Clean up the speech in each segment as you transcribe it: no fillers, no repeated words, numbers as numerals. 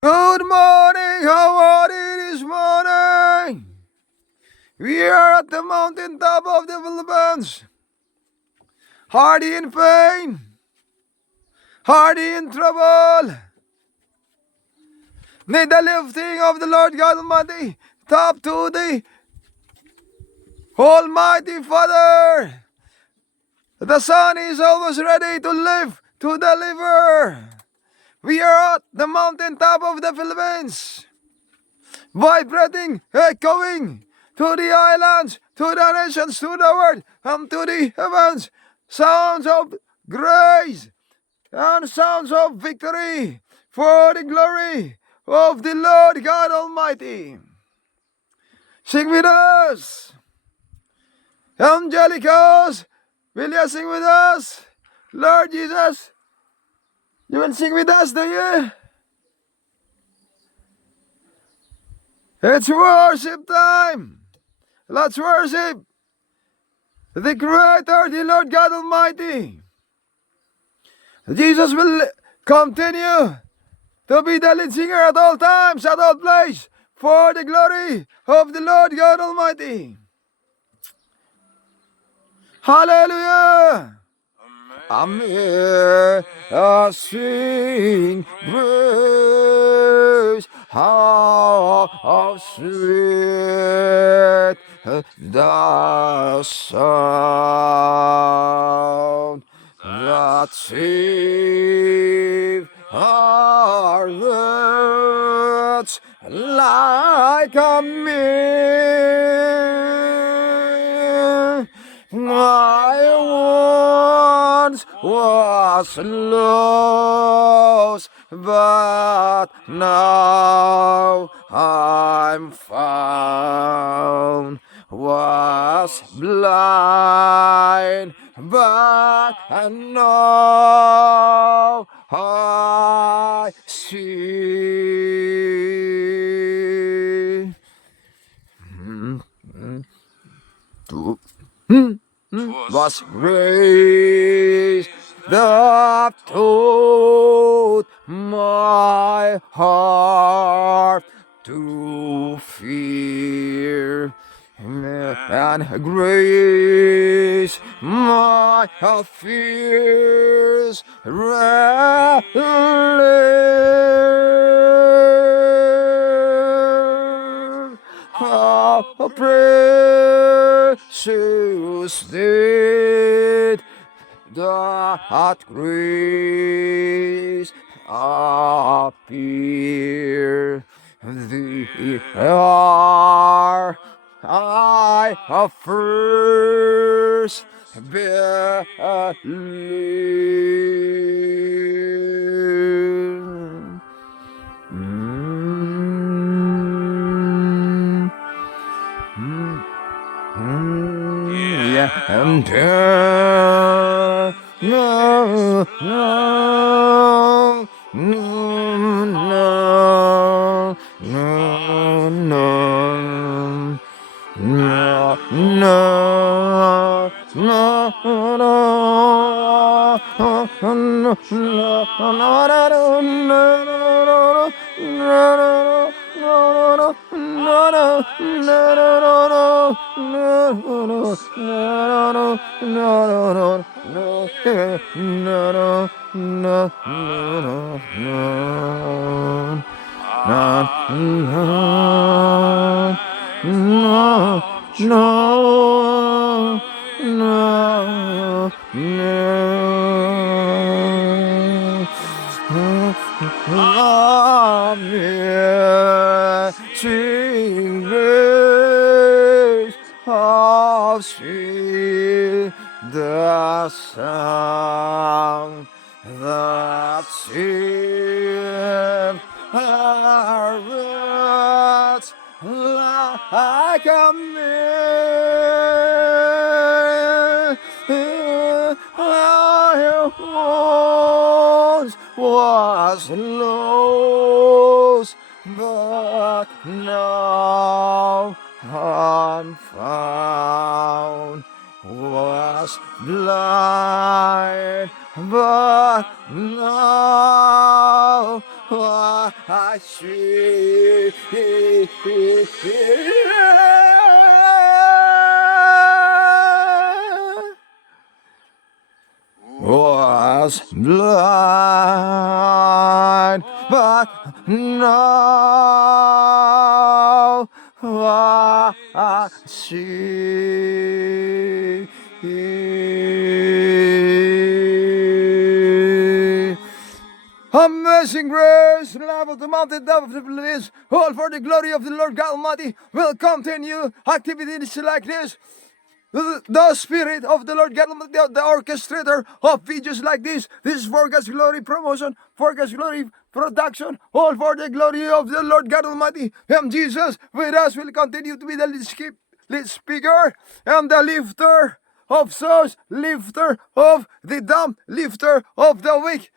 Good morning, how are you this morning? We are at the mountain top of the Philippines. Hardy in pain, hardy in trouble. Need the lifting of the Lord God Almighty, top to the Almighty Father. The Son is always ready to live, to deliver. We are at the mountain top of the Philippines, vibrating, echoing to the islands, to the nations, to the world, and to the heavens. Sounds of grace and sounds of victory for the glory of the Lord God Almighty. Sing with us, Angelicos. Will you sing with us? Lord Jesus, you will sing with us, do you? It's worship time. Let's worship the Creator, the Lord God Almighty. Jesus will continue to be the lead singer at all times, at all places, for the glory of the Lord God Almighty. Hallelujah! Amazing grace, how sweet the sound that saved our wretch like a me. I once was lost, but now I'm found. Was blind, but now I see. Was raised that taught my heart to fear, and grace my fears relieved. How precious did that grace appear, the hour I first believed. Yeah, and no, no, no, no, no, no. No, no, no, no, no, no, no. Amazing grace, how sweet the sound that saved our wretch like a man. I once was lost, but now I'm found. Was blind, but now I Was blind, but now I see. Amazing grace, love of the mountain top of the Philippines, all for the glory of the Lord God Almighty will continue activities like this. The Spirit of the Lord God Almighty, the orchestrator of videos like this is for God's glory promotion, for God's glory production, all for the glory of the Lord God Almighty. And Jesus with us will continue to be the lead speaker and the lifter of souls, lifter of the dumb, lifter of the weak.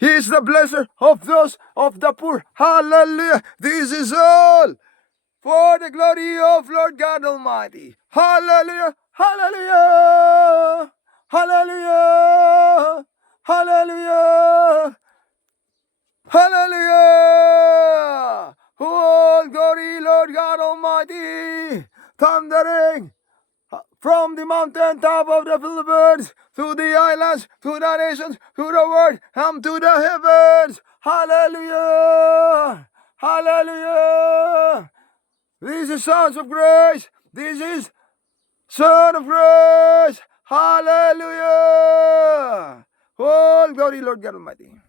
He is the blesser of those of the poor. Hallelujah. This is all for the glory of Lord God Almighty. Hallelujah. Hallelujah. Hallelujah. Hallelujah. Hallelujah. All glory, Lord God Almighty. Thundering from the mountain top of the Philippines to the islands, to the nations, to the world, and to the heavens. Hallelujah! Hallelujah! This is Sons of Grace. This is Son of Grace. Hallelujah! All glory, Lord God Almighty.